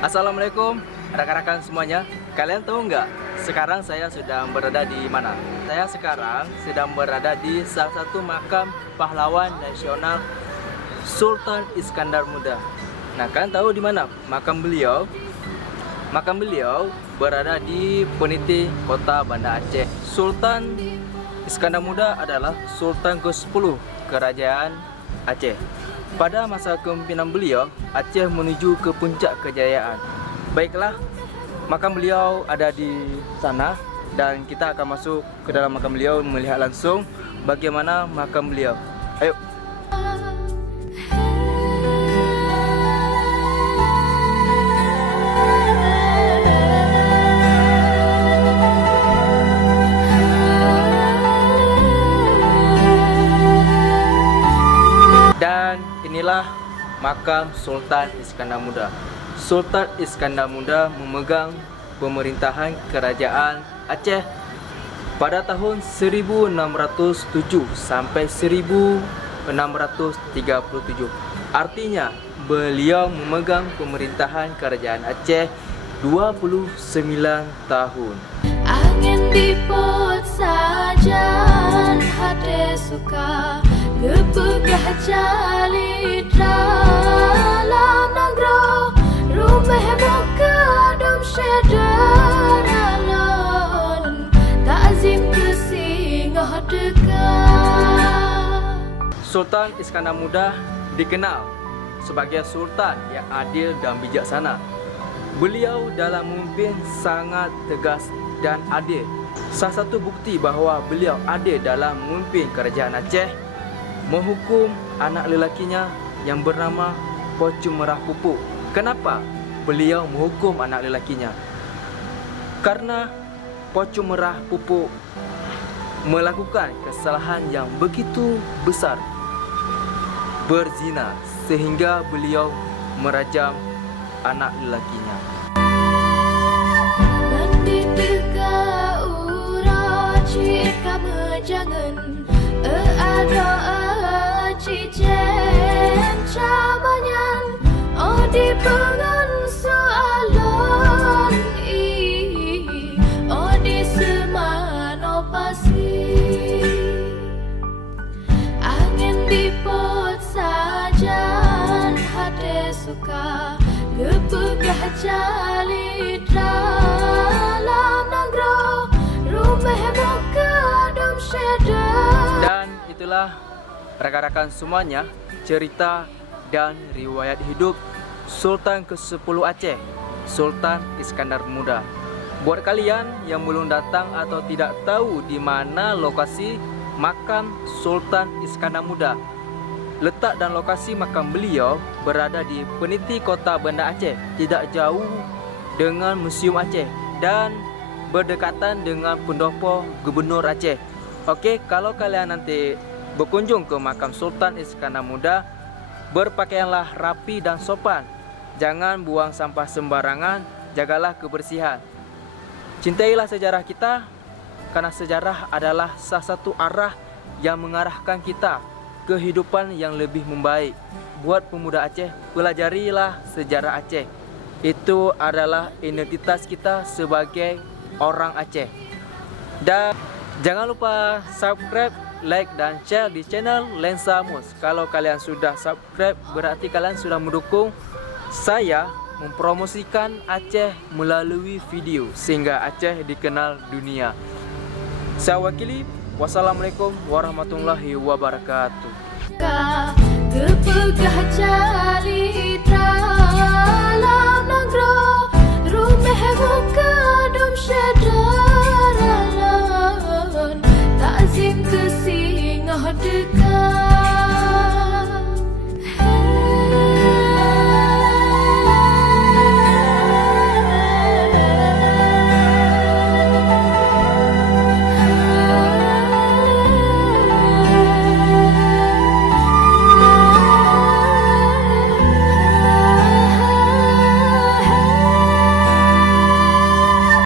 Assalamualaikum rekan-rekan semuanya. Kalian tahu nggak sekarang saya sedang berada di mana? Saya sekarang sedang berada di salah satu makam pahlawan nasional Sultan Iskandar Muda. Nah, kalian tahu di mana makam beliau? Makam beliau berada di Peniti, Kota Banda Aceh. Sultan Iskandar Muda adalah Sultan ke-10 Kerajaan Aceh. Pada masa kepimpinan beliau, Aceh menuju ke puncak kejayaan. Baiklah, makam beliau ada di sana dan kita akan masuk ke dalam makam beliau melihat langsung bagaimana makam beliau. Ayo. Dan inilah makam Sultan Iskandar Muda. Sultan Iskandar Muda memegang pemerintahan kerajaan Aceh pada tahun 1607 sampai 1637. Artinya beliau memegang pemerintahan kerajaan Aceh 29 tahun. Angin di pot saja hati suka kepegah jali dalam negara rumah muka dom syedar alon takzim kesingah dekat. Sultan Iskandar Muda dikenal sebagai sultan yang adil dan bijaksana. Beliau dalam memimpin sangat tegas dan adil. Salah satu bukti bahawa beliau adil dalam memimpin kerajaan Aceh, menghukum anak lelakinya yang bernama Pocu Merah Pupuk. Kenapa beliau menghukum anak lelakinya? Karena Pocu Merah Pupuk melakukan kesalahan yang begitu besar, berzina, sehingga beliau merajam anak lelakinya. Jangan ada cijen cabanyan oh di pengan soalan oh di semano pasti angin di pot saja hati suka kepegah jali dalam negara rumah muka dom syedar. Dan itulah rekan-rekan semuanya cerita dan riwayat hidup Sultan ke-10 Aceh, Sultan Iskandar Muda. Buat kalian yang belum datang atau tidak tahu di mana lokasi makam Sultan Iskandar Muda, letak dan lokasi makam beliau berada di Peniti, Kota Banda Aceh, tidak jauh dengan Museum Aceh dan berdekatan dengan pendopo Gubernur Aceh. Okey, kalau kalian nanti berkunjung ke makam Sultan Iskandar Muda, berpakaianlah rapi dan sopan. Jangan buang sampah sembarangan, jagalah kebersihan. Cintailah sejarah kita, karena sejarah adalah salah satu arah yang mengarahkan kita ke kehidupan yang lebih membaik. Buat pemuda Aceh, pelajarilah sejarah Aceh. Itu adalah identitas kita sebagai orang Aceh. Dan jangan lupa subscribe, like dan share di channel Lensa Mus. Kalau kalian sudah subscribe, berarti kalian sudah mendukung saya mempromosikan Aceh melalui video sehingga Aceh dikenal dunia. Saya wakili. Wassalamualaikum warahmatullahi wabarakatuh. Kepegah jali dalam negara rumah muka dom syedar alon takzim kesingah dekat.